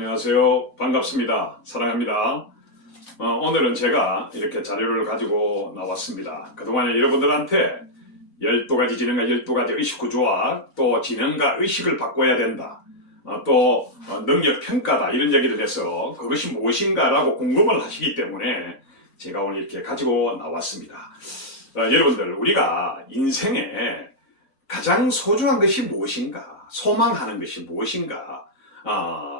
안녕하세요. 반갑습니다. 사랑합니다. 오늘은 제가 이렇게 자료를 가지고 나왔습니다. 그동안에 여러분들한테 12가지 지능과 12가지 의식 구조와 또 지능과 의식을 바꿔야 된다. 또 능력 평가다 이런 얘기를 해서 그것이 무엇인가 라고 궁금을 하시기 때문에 제가 오늘 이렇게 가지고 나왔습니다. 여러분들, 우리가 인생에 가장 소중한 것이 무엇인가, 소망하는 것이 무엇인가,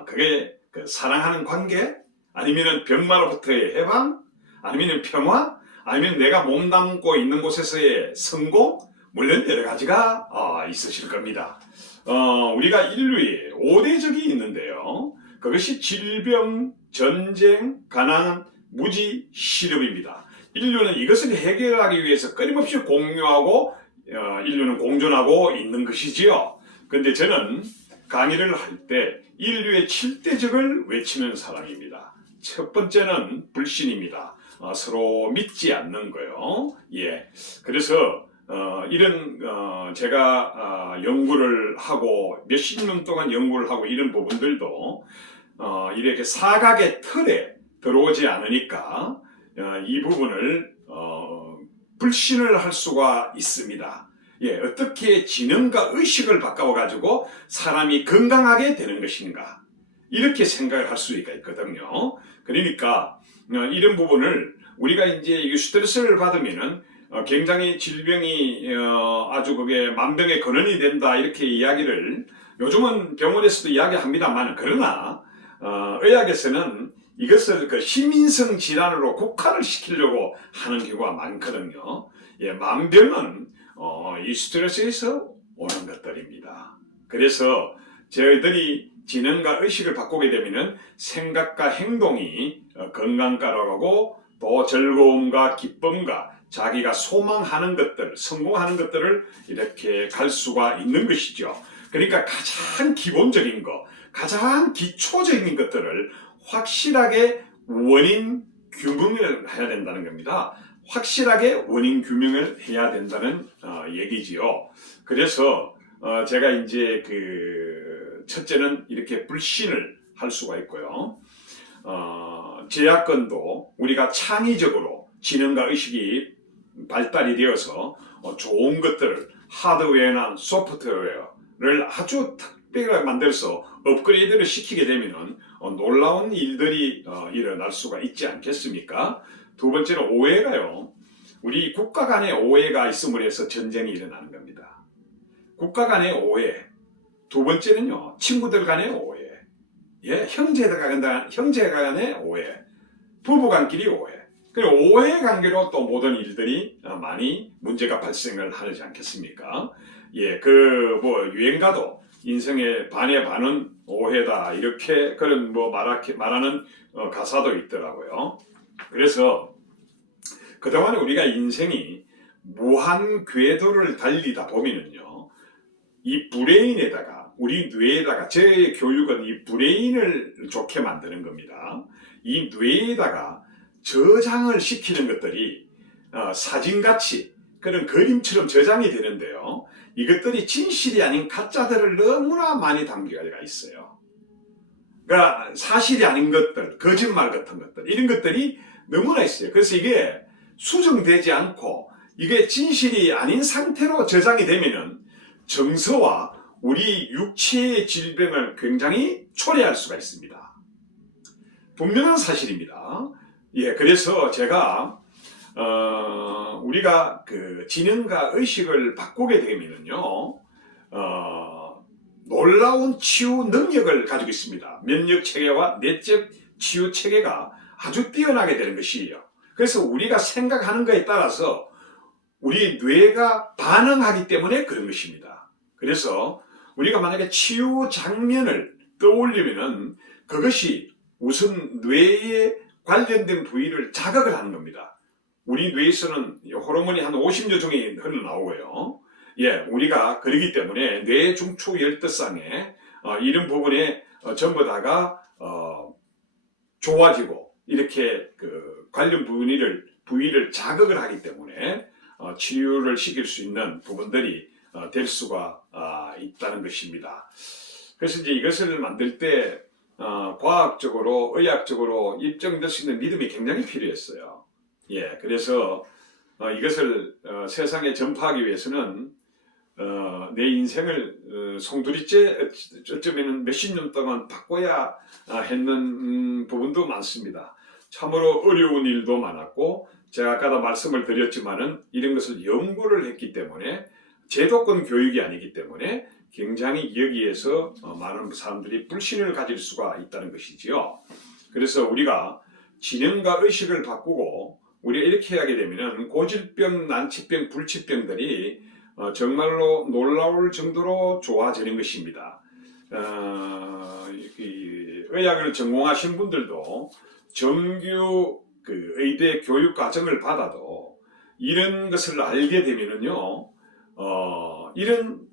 그게 사랑하는 관계, 아니면 병마로부터의 해방, 아니면 평화, 아니면 내가 몸담고 있는 곳에서의 성공, 물론 여러 가지가 있으실 겁니다. 우리가 인류에 5대 적이 있는데요. 그것이 질병, 전쟁, 가난, 무지, 실업입니다. 인류는 이것을 해결하기 위해서 끊임없이 공유하고 인류는 공존하고 있는 것이지요. 그런데 저는 강의를 할 때 인류의 7대적을 외치는 사람입니다. 첫 번째는 불신입니다. 서로 믿지 않는 거요. 그래서 이런 제가 연구를 하고 몇십 년 동안 연구를 하고 이런 부분들도 이렇게 사각의 틀에 들어오지 않으니까 이 부분을 불신을 할 수가 있습니다. 어떻게 지능과 의식을 바꿔가지고 사람이 건강하게 되는 것인가, 이렇게 생각을 할 수가 있거든요. 그러니까 이런 부분을 우리가 이제 스트레스를 받으면은 굉장히 질병이 아주 그게 만병의 근원이 된다, 이렇게 이야기를 요즘은 병원에서도 이야기합니다만, 그러나 의학에서는 이것을 그 심인성 질환으로 국한을 시키려고 하는 경우가 많거든요. 만병은 이 스트레스에서 오는 것들입니다. 그래서 저희들이 지능과 의식을 바꾸게 되면 생각과 행동이 건강가로 가고, 또 즐거움과 기쁨과 자기가 소망하는 것들, 성공하는 것들을 이렇게 갈 수가 있는 것이죠. 그러니까 가장 기본적인 것, 가장 기초적인 것들을 확실하게 원인 규명을 해야 된다는 겁니다. 확실하게 원인 규명을 해야 된다는 얘기지요. 그래서 제가 이제 첫째는 이렇게 불신을 할 수가 있고요. 제약권도 우리가 창의적으로 지능과 의식이 발달이 되어서 좋은 것들을, 하드웨어나 소프트웨어를 아주 특별하게 만들어서 업그레이드를 시키게 되면 놀라운 일들이 일어날 수가 있지 않겠습니까? 두 번째는 오해가요. 우리 국가 간의 오해가 있음으로 해서 전쟁이 일어나는 겁니다. 국가 간의 오해. 두 번째는요, 친구들 간의 오해. 형제가 간의 오해. 부부간끼리 오해. 그리고 오해 관계로 또 모든 일들이 많이 문제가 발생을 하지 않겠습니까? 유행가도 인생의 반의 반은 오해다, 이렇게 그런 말하는 가사도 있더라고요. 그래서 그동안 우리가 인생이 무한 궤도를 달리다 보면은요, 이 브레인에다가, 우리 뇌에다가, 제 교육은 이 브레인을 좋게 만드는 겁니다. 이 뇌에다가 저장을 시키는 것들이 사진같이 그런 그림처럼 저장이 되는데요, 이것들이 진실이 아닌 가짜들을 너무나 많이 담겨가 있어요. 그러니까 사실이 아닌 것들, 거짓말 같은 것들, 이런 것들이 너무나 있어요. 그래서 이게 수정되지 않고 이게 진실이 아닌 상태로 저장이 되면은 정서와 우리 육체의 질병을 굉장히 초래할 수가 있습니다. 분명한 사실입니다. 그래서 제가 우리가 지능과 의식을 바꾸게 되면은요, 놀라운 치유 능력을 가지고 있습니다. 면역 체계와 내적 치유 체계가 아주 뛰어나게 되는 것이에요. 그래서 우리가 생각하는 것에 따라서 우리 뇌가 반응하기 때문에 그런 것입니다. 그래서 우리가 만약에 치유 장면을 떠올리면은 그것이 우선 뇌에 관련된 부위를 자극을 하는 겁니다. 우리 뇌에서는 호르몬이 한 50여 종이 흘러나오고요. 우리가 그러기 때문에 뇌 중추 열두쌍에 이런 부분에 전부 다가 좋아지고, 이렇게 관련 부위를 자극을 하기 때문에 치유를 시킬 수 있는 부분들이 될 수가 있다는 것입니다. 그래서 이제 이것을 만들 때 과학적으로, 의학적으로 입증될 수 있는 믿음이 굉장히 필요했어요. 예, 그래서 이것을 세상에 전파하기 위해서는 내 인생을 송두리째 어쩌면 몇십 년 동안 바꿔야 했는 부분도 많습니다. 참으로 어려운 일도 많았고, 제가 아까도 말씀을 드렸지만은 이런 것을 연구를 했기 때문에, 제도권 교육이 아니기 때문에 굉장히 여기에서 많은 사람들이 불신을 가질 수가 있다는 것이지요. 그래서 우리가 진영과 의식을 바꾸고 우리가 이렇게 하게 되면 고질병, 난치병, 불치병들이 정말로 놀라울 정도로 좋아지는 것입니다. 의학을 전공하신 분들도 정규 의대 교육 과정을 받아도 이런 것을 알게 되면은요, 이런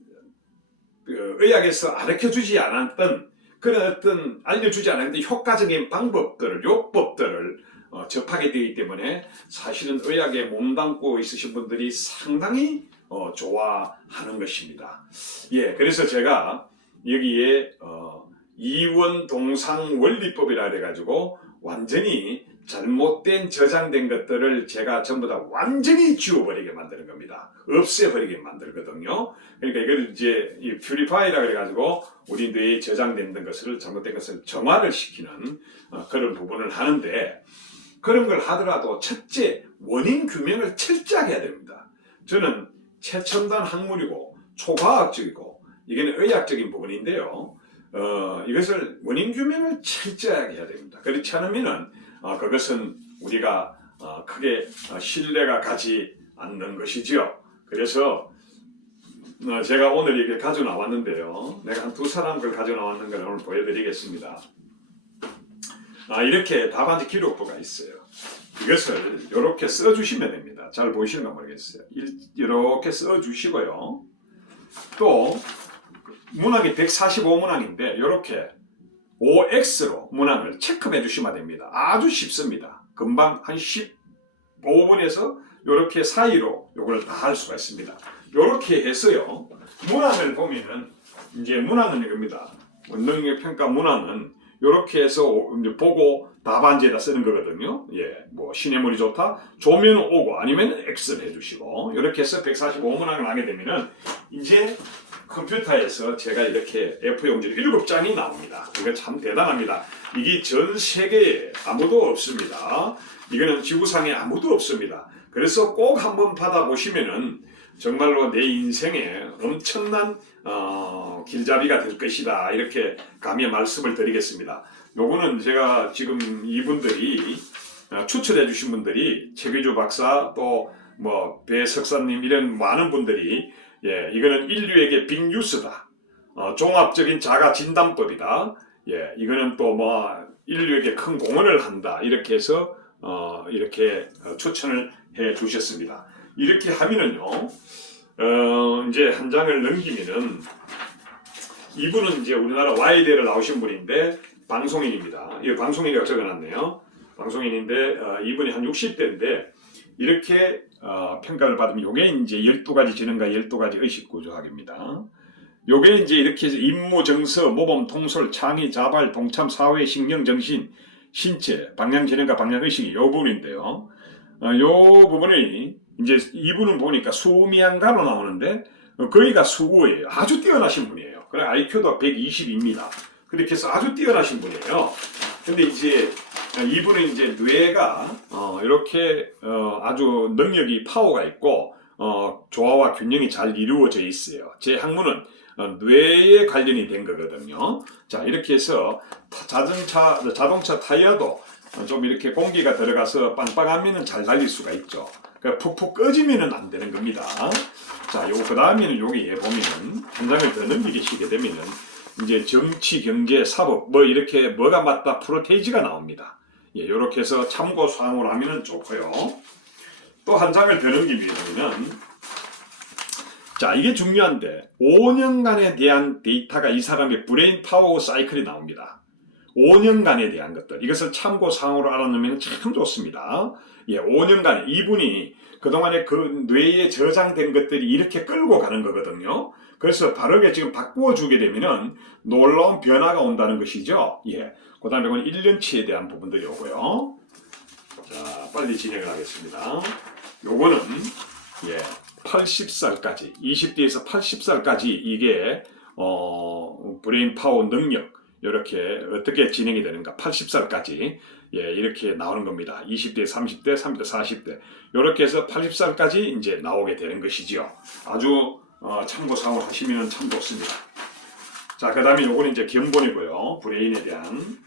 의학에서 가르쳐주지 않았던 그런 어떤 알려주지 않았던 효과적인 방법들을, 요법들을 접하게 되기 때문에 사실은 의학에 몸담고 있으신 분들이 상당히 좋아하는 것입니다. 예, 그래서 제가 여기에 이원동상원리법이라 해가지고 완전히 잘못된 저장된 것들을 제가 전부 다 완전히 지워버리게 만드는 겁니다. 없애버리게 만들거든요. 그러니까 이걸 이제 이 퓨리파이라 그래가지고 우리 뇌에 저장된 것을, 잘못된 것을 정화를 시키는 그런 부분을 하는데, 그런 걸 하더라도 첫째 원인 규명을 철저하게 해야 됩니다. 저는 최첨단 학문이고 초과학적이고 이게는 의학적인 부분인데요. 이것을 원인 규명을 철저하게 해야 됩니다. 그렇지 않으면은 그것은 우리가 크게 신뢰가 가지 않는 것이지요. 그래서 제가 오늘 이렇게 가져 나왔는데요. 내가 한 두 사람 걸 가져 나왔는 걸 오늘 보여드리겠습니다. 이렇게 답안지 기록부가 있어요. 이것을 이렇게 써주시면 됩니다. 잘 보이시는가 모르겠어요. 이렇게 써주시고요. 또 문항이 145문항인데 이렇게 OX로 문항을 체크해 주시면 됩니다. 아주 쉽습니다. 금방 한 15분에서 이렇게 사이로 이걸 다 할 수가 있습니다. 이렇게 해서요. 문항을 보면은 이제 문항은 이겁니다. 능력평가 문항은 이렇게 해서 이제 보고 답안지에다 쓰는 거거든요. 예, 뭐 시냇물이 좋다. 조면 오고 아니면 X를 해주시고 이렇게 해서 145문항을 하게 되면은 이제 컴퓨터에서 제가 이렇게 F 용지로 7장이 나옵니다. 이거 참 대단합니다. 이게 전 세계에 아무도 없습니다. 이거는 지구상에 아무도 없습니다. 그래서 꼭 한번 받아보시면은 정말로 내 인생에 엄청난 길잡이가 될 것이다. 이렇게 감히 말씀을 드리겠습니다. 요거는 제가 지금 이분들이 추천해 주신 분들이 최규주 박사 또 뭐 배석사님 이런 많은 분들이 예, 이거는 인류에게 빅뉴스다. 종합적인 자가 진단법이다. 예, 이거는 또 뭐 인류에게 큰 공헌을 한다. 이렇게 해서 이렇게 추천을 해 주셨습니다. 이렇게 하면은요, 이제 한 장을 넘기면은 이분은 이제 우리나라 Y대를 나오신 분인데 방송인입니다. 이 방송인이라고 적어놨네요. 방송인인데 이분이 한 60대인데 이렇게 평가를 받으면 요게 이제 12가지 지능과 12가지 의식구조학입니다. 요게 이제 이렇게 해서 임무, 정서, 모범, 통솔, 창의, 자발, 동참, 사회, 신경, 정신, 신체, 방향지능과 방향의식이 요 부분인데요. 요 부분이 이제 이분은 보니까 수미양가로 나오는데 거기가 수구예요. 아주 뛰어나신 분이에요. 그래 IQ도 120입니다. 그렇게 해서 아주 뛰어나신 분이에요. 근데 이제 이분은 이제 뇌가 이렇게 아주 능력이 파워가 있고 조화와 균형이 잘 이루어져 있어요. 제 학문은 뇌에 관련이 된 거거든요. 자, 이렇게 해서 자동차 타이어도 좀 이렇게 공기가 들어가서 빵빵하면 잘 달릴 수가 있죠. 그러니까 푹푹 꺼지면 안 되는 겁니다. 자, 그 다음에는 여기에 보면은 한 장을 더 넘기시게 되면은 이제 정치, 경제, 사법 뭐 이렇게 뭐가 맞다 프로테이지가 나옵니다. 예, 이렇게 해서 참고 사항으로 하면은 좋고요. 또 한 장을 더 넘기면은 자, 이게 중요한데 5년간에 대한 데이터가 이 사람의 브레인 파워 사이클이 나옵니다. 5년간에 대한 것들 이것을 참고 사항으로 알아놓으면 참 좋습니다. 예, 5년간 이분이 그동안에 그 뇌에 저장된 것들이 이렇게 끌고 가는 거거든요. 그래서 다르게 지금 바꾸어 주게 되면은 놀라운 변화가 온다는 것이죠. 예. 그 다음에 이건 1년치에 대한 부분들이 오고요. 자, 빨리 진행을 하겠습니다. 요거는, 예, 80살까지, 20대에서 80살까지 이게, 브레인 파워 능력, 이렇게 어떻게 진행이 되는가, 80살까지, 예, 이렇게 나오는 겁니다. 20대, 30대, 30대, 40대. 이렇게 해서 80살까지 이제 나오게 되는 것이죠. 아주, 참고사항을 하시면 참 좋습니다. 자, 그 다음에 요거는 이제 견본이고요. 브레인에 대한.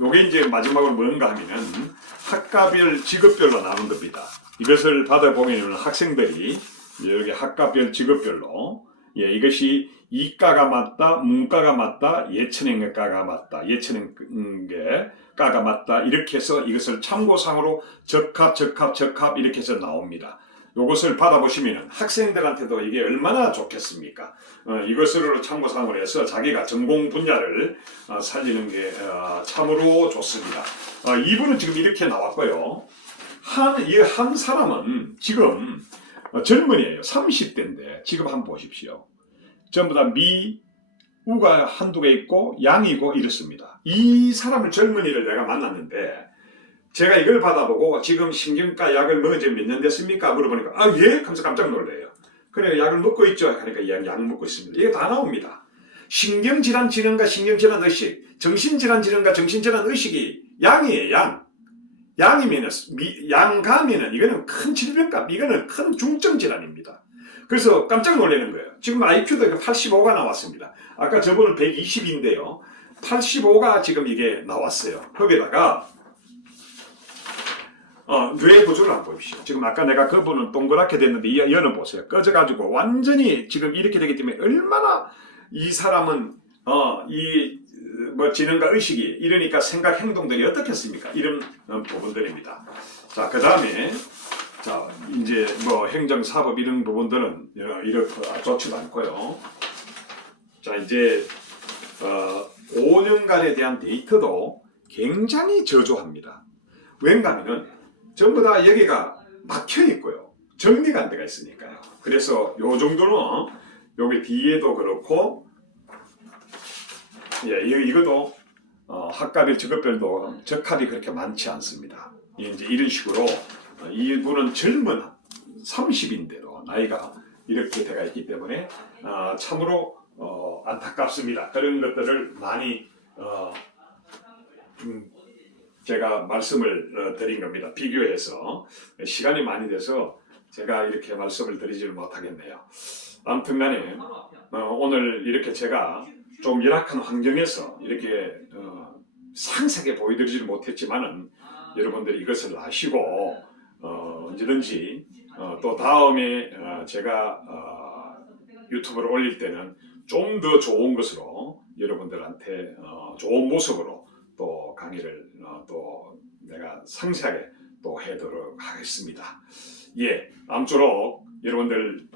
요게 이제 마지막으로 뭔가 하면은 학과별, 직업별로 나눈 겁니다. 이것을 받아보면 학생들이 여기 학과별, 직업별로, 예, 이것이 이과가 맞다, 문과가 맞다, 예체능과가 맞다, 예체능과가 맞다, 이렇게 해서 이것을 참고상으로 적합 이렇게 해서 나옵니다. 이것을 받아보시면 학생들한테도 이게 얼마나 좋겠습니까? 이것으로 참고상으로 해서 자기가 전공 분야를 살리는 게 참으로 좋습니다. 이분은 지금 이렇게 나왔고요. 한 사람은 지금 젊은이에요. 30대인데 지금 한번 보십시오. 전부 다 우가 한두 개 있고 양이고 이렇습니다. 이 사람을 젊은이를 내가 만났는데 제가 이걸 받아보고 지금 신경과 약을 먹은 지 몇 년 됐습니까? 물어보니까 예? 하면서 깜짝 놀래요. 그래 약을 먹고 있죠? 하니까 약 먹고 있습니다. 이게 다 나옵니다. 신경질환 진행과 신경질환 의식, 정신질환 진행과 정신질환 의식이 양이에요. 양이면은 양가면은 이거는 큰 질병감, 이거는 큰 중증 질환입니다. 그래서 깜짝 놀라는 거예요. 지금 IQ도 85가 나왔습니다. 아까 저분은 120인데요. 85가 지금 이게 나왔어요. 거기다가 뇌 구조를 한번 보십시오. 지금 아까 내가 그분은 동그랗게 됐는데 이 연을 보세요. 꺼져가지고 완전히 지금 이렇게 되기 때문에 얼마나 이 사람은 지능과 의식이 이러니까 생각 행동들이 어떻겠습니까? 이런 부분들입니다. 자, 그 다음에 자 이제 행정 사법 이런 부분들은 이렇게 좋지도 않고요. 자 이제 5년간에 대한 데이터도 굉장히 저조합니다. 왠가 하면은 전부 다 여기가 막혀 있고요. 정리가 안 돼가 있으니까요. 그래서 요 정도는 여기 뒤에도 그렇고, 예, 이것도 학과별, 직업별도 적합이 그렇게 많지 않습니다. 이제 이런 식으로 이분은 젊은 30인데도 나이가 이렇게 돼가 있기 때문에 참으로 안타깝습니다. 그런 것들을 많이 제가 말씀을 드린 겁니다. 비교해서 시간이 많이 돼서 제가 이렇게 말씀을 드리지를 못하겠네요. 아무튼 간에 오늘 이렇게 제가 좀 열악한 환경에서 이렇게 상세하게 보여드리지를 못했지만은 여러분들이 이것을 아시고 언제든지 또 다음에 제가 유튜브를 올릴 때는 좀 더 좋은 것으로 여러분들한테 좋은 모습으로 또 강의를 또 내가 상세하게 또 해도록 하겠습니다. 예, 아무쪼록 여러분들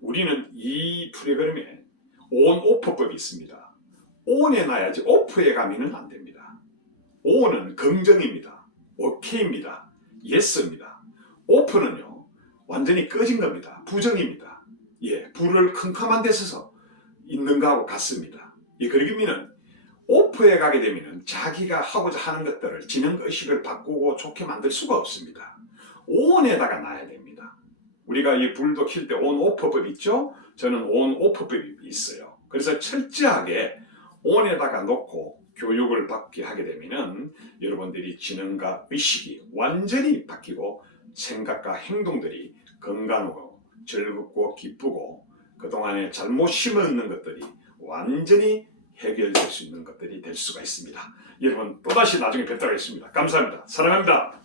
우리는 이 프로그램에 온-오프법이 있습니다. 온에 놔야지 오프에 가면은 안 됩니다. 온은 긍정입니다. 오케이입니다. 예스입니다. 오프는요 완전히 꺼진 겁니다. 부정입니다. 예, 불을 컴컴한 데서 있는 거하고 같습니다. 예, 그러기면은 오프에 가게 되면 자기가 하고자 하는 것들을 지능의식을 바꾸고 좋게 만들 수가 없습니다. 온에다가 놔야 됩니다. 우리가 이 불도 킬 때 온-오프법 있죠? 저는 온-오프법이 있어요. 그래서 철저하게 온에다가 놓고 교육을 받게 하게 되면 여러분들이 지능과 의식이 완전히 바뀌고 생각과 행동들이 건강하고 즐겁고 기쁘고 그동안에 잘못 심어놓는 것들이 완전히 해결될 수 있는 것들이 될 수가 있습니다. 여러분 또다시 나중에 뵙도록 하겠습니다. 감사합니다. 사랑합니다.